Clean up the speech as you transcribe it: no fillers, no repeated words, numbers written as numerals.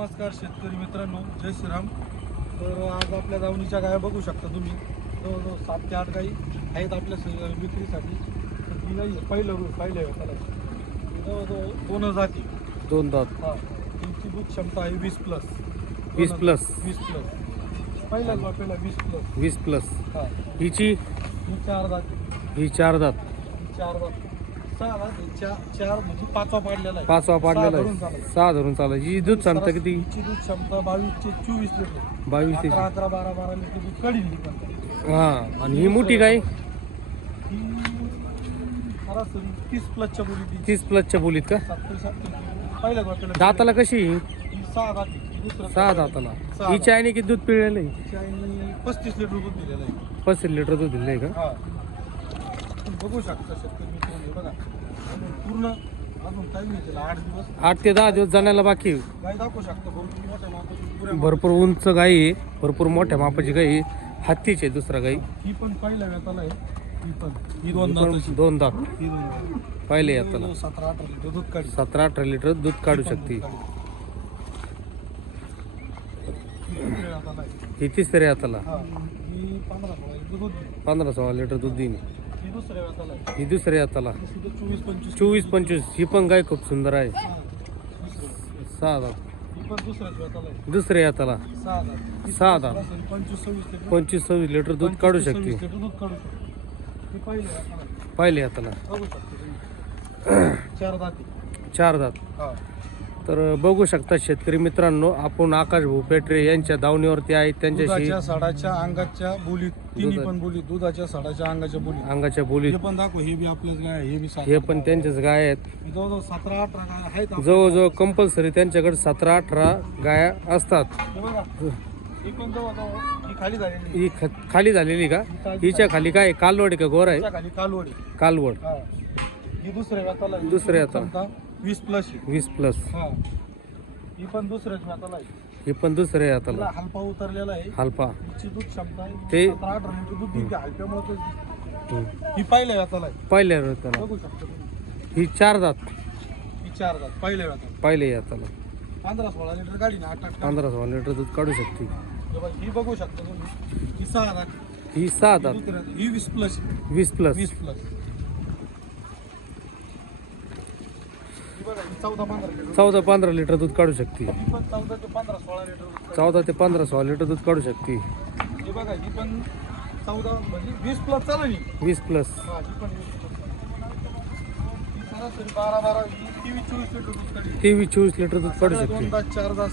नमस्कार शेतकरी मित्रांनो, जय श्रीराम। तर आज आपल्या दावणीच्या गाया बघू शकता तुम्ही, जवळजवळ 7 ते 8 गाई आहेत आपल्या विक्रीसाठी। तर ही गाई पहिल्या त्याला जवळजवळ 2 जाती, 2 दात। हां, त्यांची दूध क्षमता आहे 20 प्लस। 20 प्लस पहिल्या आपल्याला 20 प्लस। हां, हिची ही 4 जाती, ही 4 दात। 4 दात, 6 दात, 4 म्हणजे 5वा पाडलेला आहे, 5वा पाडलेला धरून आहे, चालायचं। 6 धरून चालायची। ही दूध क्षमता किती? हिची दूध क्षमता 22 ते 24 लिटर, 22 ते 11, 12 लिटर दूध काढील ही पण। हा। आणि ही मोठी गाय ही सरासरी 30 प्लसच्या बोलीत, 30 प्लसच्या बोलीत का? 70 पहिल्या गोष्टीला दाताला कशी ही? 6 दाती, 6 दाताला। सहा हिच्या आईने किती दूध पिळलेलं आहे? आणि 35 लिटर दूध दिलेलं आहे। 35 लिटर दूध दिलंय का? हा, तुम्ही बघू शकता शेतकरी मित्रांनो, बघा पूर्ण अजून काही नाही त्याला 8 दिवस, 8 ते 10 दिवस जाण्याला बाकी आहे। गाय दाखवू शकता भरपूर मोठ्या मापाची, पुऱ्या भरपूर उंच गाई आहे, भरपूर मोठ्या मापाची गाई आहे। हत्तीचे दुसरा गाई, ही पण पहिल्या वेताला आहे। ही 2 दाताची, 2 दात ही 2 दात। पहिले येताला 17-18 लिटर दूध काढी, 17-18 लिटर दूध काढू शकते। ही तिसऱ्या हाताला 15-16 लिटर दूध देईन। ही दुसऱ्या हाताला 24-25। ही पण गाय खूप सुंदर आहे, 6 दात। दुसऱ्या हाताला 6 दात, 25-26 लिटर दूध काढू शकते पहिल्या हाताला। 4 दात। तर बघू शकता शेतकरी मित्रांनो, आपण आकाश भाऊ पेटरे यांच्या दावणीवरती आहे। त्यांच्याशी दुधाच्या साडाच्या अंगाच्या बोलीत, तिन्ही पण बोलीत, दुधाच्या साडाच्या अंगाच्या बोलीत बोलीत हे पण दाखव, हे बी आपल्याच गाय, हे बी हे पण त्यांच्याच गाय आहेत। जवळजवळ 17-18 गाय आहेत आपल्या. जवळजवळ कंपल्सरी त्यांच्याकडे 17-18 गाया असतात। हे बघा, ही पण जवळजवळ ही खाली झालेली, ही खाली झालेली का? हिच्या खाली काय कालवड आहे का गोर आहे? हिच्या खाली कालवडी, कालवड। हा, ही दुसऱ्या व्याताला आहे, दुसऱ्या हिची क्षमता 20 प्लस आहे। 20 प्लस। हा, ही पण दुसऱ्याच व्याताला आहे, हे पण दुसऱ्या तिला हाताला हलपा उतरलेला आहे। हलपा। हिची दूध क्षमता आहे ते 17-18 लिटर दूध देते हलप्यामुळे। हम्म. ही पहिल्या व्याताला आहे, पहिल्या हाताला। बघू शकता तुम्ही। ही 4 दात, ही 4 दात पहिल्या व्याताला, पहिल्या हाताला 15-16 लिटर गाडी ना, 8-8 15-16 लिटर दूध काढू शकते। ही बघू शकता तुम्ही, ही 6 दात, ही 6 दात, ही 20 प्लस आहे, 20 प्लस। 20 प्लस। ही बघा, ही 14-15 लिटर, 14-15 लिटर दूध काढू शकते। ही पण 14 ते 15-16 लिटर दूध. 14 ते 15-16 लिटर दूध काढू शकते। ही बघा, ही पण 14 म्हणजे 20 प्लस चालू नाही। 20 प्लस। हा, ही पण 20 प्लस. ही सरासरी 12-12, ही 23-24 लिटर दूध काढली। 23-24 लिटर दूध काढू शकते। 2 दात, 4 दात,